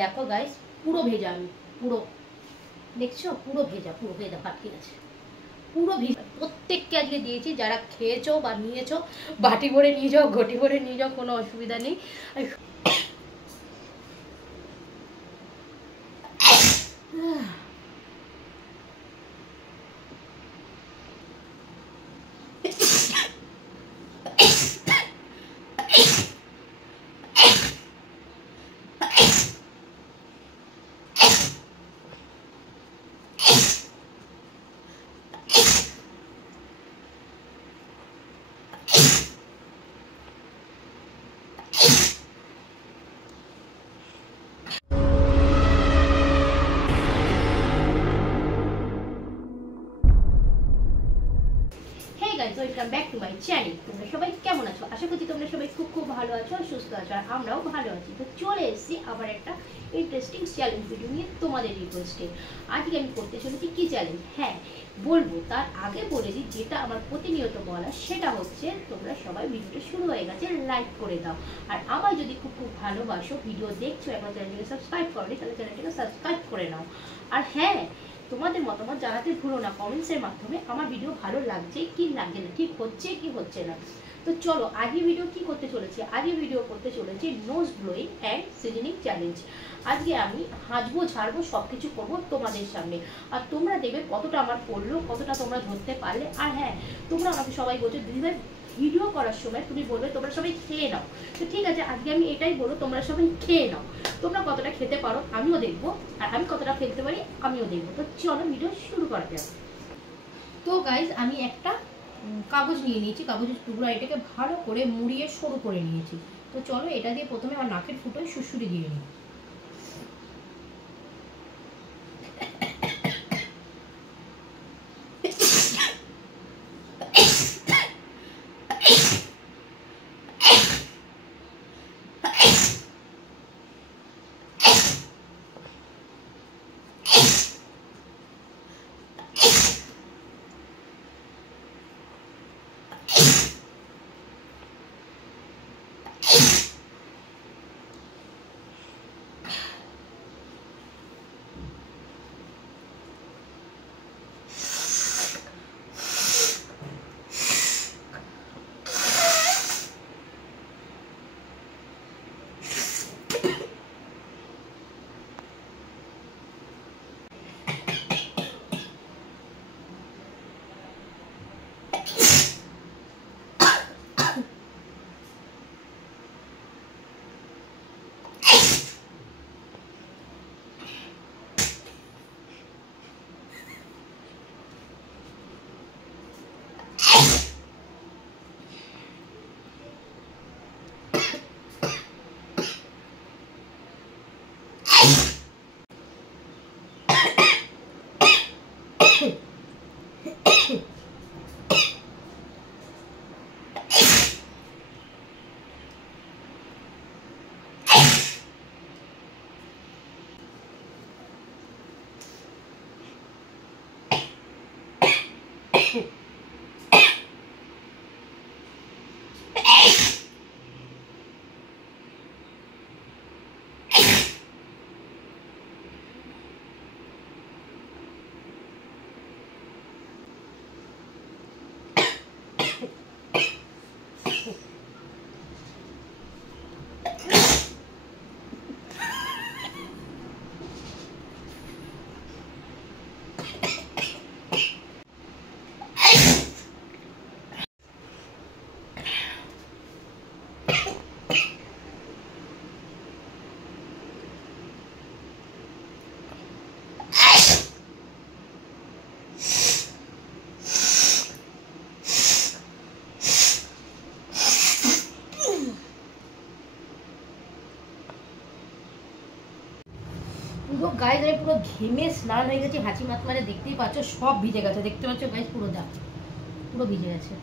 দেখো গাইস, পুরো ভেজা আমি, পুরো দেখছো, পুরো ভেজা ফাটকে গেছে, পুরো ভেজা। প্রত্যেককে আজকে দিয়েছি, যারা খেয়েছো বা নিয়েছো বাটি ভরে নিয়ে যাও, ঘটি ভরে নিয়ে যাও, কোনো অসুবিধা নেই। Welcome back to my channel. তোমরা সবাই কেমন আছো? আশা করছি তোমরা সবাই খুব খুব ভালো আছো আর সুস্থ আছো, আর আমরাও ভালো আছি। তো চলে এসেছি আবার একটা ইন্টারেস্টিং চ্যালেঞ্জ ভিডিও নিয়ে তোমাদের রিকোয়েস্টে। আজকে আমি করতে চলেছি কি চ্যালেঞ্জ, হ্যাঁ বলবো, তার আগে বলে দিই যেটা আমার প্রতিনিয়ত বলা, সেটা হচ্ছে তোমরা সবাই ভিডিওটা শুরু হয়ে গেছে লাইক করে দাও। আর আমার যদি খুব খুব ভালোবাসো, ভিডিও দেখছো এখন চ্যানেলটিকে সাবস্ক্রাইব করো, তাহলে চ্যানেলটিকে সাবস্ক্রাইব করে নাও। আর হ্যাঁ, তোমাদের মতামত জানাতে ভুলো না কমেন্টসের মাধ্যমে, আমার ভিডিও ভালো লাগছে কি লাগছে না, ঠিক হচ্ছে কি হচ্ছে না। তো চলো আজকে ভিডিও কি করতে চলেছি, আজকে ভিডিও করতে চলেছি নোজ ব্লোয়িং অ্যান্ড সিজনিং চ্যালেঞ্জ। আজকে আমি হাঁচবো ঝাড়বো সব কিছু করবো তোমাদের সামনে, আর তোমরা দেখবে কতটা আমার পড়লো, কতটা তোমরা ধরতে পারলে। আর হ্যাঁ, তোমরা আমাকে সবাই বলছো দিদিভাই ভিডিও করার সময় তুমি বলবে তোমরা সবাই খেয়ে নাও, তো ঠিক আছে আজকে আমি এটাই বলবো, তোমরা সবাই খেয়ে নাও। তোমরা কতটা খেতে পারো আমিও দেখবো, আর আমি কতটা ফেলতে পারি আমিও দেখবো। তো চলো ভিডিও শুরু করা যাক। তো গাইজ আমি একটা কাগজ নিয়ে নিয়েছি, কাগজের টুকরা, এটাকে ভালো করে মুড়িয়ে সরু করে নিয়েছি। তো চলো এটা দিয়ে প্রথমে আমার নাকের ফুটোয় সুড়সুড়ি দিয়ে নিই। পুরো গায়ে ধরে পুরো ঘেমে স্নান হয়ে গেছে, হাঁচি মাত মারে দেখতেই পাচ্ছ, সব ভিজে গেছে, দেখতে পাচ্ছ গাইজ পুরো যা পুরো ভিজে গেছে।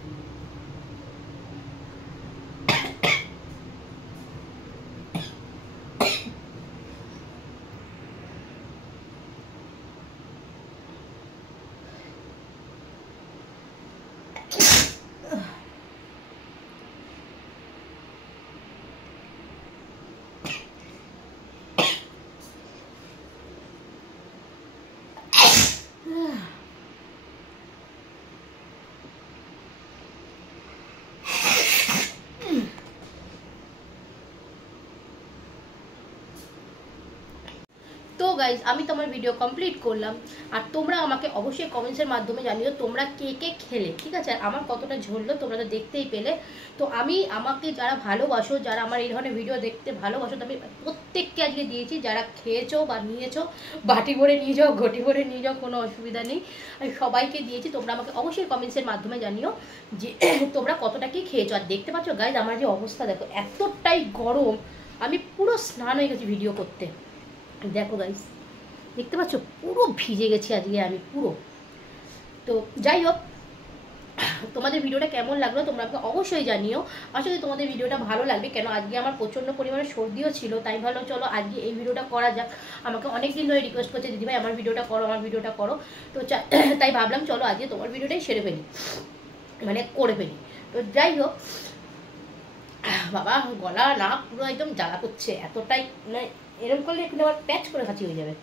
তো গাইজ আমি তোমার ভিডিও কমপ্লিট করলাম, আর তোমরা আমাকে অবশ্যই কমেন্টসের মাধ্যমে জানিও তোমরা কে কে খেলে, ঠিক আছে? আর আমার কতটা ঝরলো তোমরা তো দেখতেই পেলে। তো আমাকে যারা ভালোবাসো, যারা আমার এই ধরনের ভিডিও দেখতে ভালোবাসো, তো আমি প্রত্যেককে আজকে দিয়েছি। যারা খেয়েছো বা নিয়েছো, বাটি ভরে নিয়ে যাও, ঘটি ভরে নিয়ে যাও, কোনো অসুবিধা নেই, আমি সবাইকে দিয়েছি। তোমরা আমাকে অবশ্যই কমেন্টসের মাধ্যমে জানিও যে তোমরা কতটা কি খেয়েছো। আর দেখতে পাচ্ছ গাইজ আমার যে অবস্থা দেখো, এতটাই গরম, আমি পুরো স্নান হয়ে গেছি ভিডিও করতে। দেখো গাইস, দেখতে পাচ্ছ পুরো ভিজে গেছি আজকে আমি পুরো। তো যাই হোক, তোমাদের ভিডিওটা কেমন লাগলো তোমরা আমাকে অবশ্যই জানিও। আসলে তোমাদের ভিডিওটা ভালো লাগবে, কেন আজকে আমার প্রচণ্ড পরিমাণে সর্দিও ছিল, তাই ভালো চলো আজকে এই ভিডিওটা করা যাক। আমাকে অনেক দিন ধরে রিকোয়েস্ট করছে দিদিভাই আমার ভিডিওটা করো, আমার ভিডিওটা করো। তো তাই ভাবলাম চলো আজকে তোমার ভিডিওটাই সেরে ফেলি, মানে করে ফেলি। তো যাই হোক, বাবা গলা না পুরো একদম জ্বালা করছে, এতটাই মানে এরকম করলে একটু আবার প্যাচ করে খাঁচি হয়ে যাবে।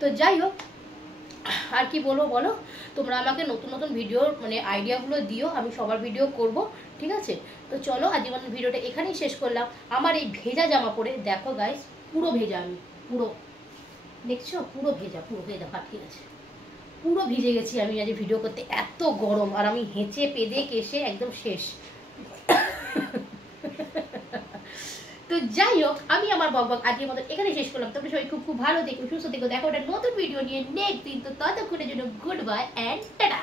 তো যাই হোক, আর কি বলবো বলো, তোমরা আমাকে নতুন নতুন ভিডিওর মানে আইডিয়াগুলো দিও, আমি সবার ভিডিও করব, ঠিক আছে? তো চলো আজকে আমাদের ভিডিওটা এখানেই শেষ করলাম। আমার এই ভেজা জামা পরে দেখো গাইস, পুরো ভেজা আমি, পুরো দেখছো পুরো ভেজা ঠিক আছে, পুরো ভিজে গেছি আমি আজ ভিডিও করতে, এত গরম। আর আমি হেঁচে পেদে কেসে একদম শেষ। তো যাই হোক, আমি আমার বকবক আজকের মতো এখানে শেষ করলাম। তোমরা সবাই খুব খুব ভালো দেখো, সুস্থ দেখো, দেখো একটা নতুন ভিডিও নিয়ে নেক্সট দিন। তো ততক্ষণের জন্য গুড বাই অ্যান্ড টাটা।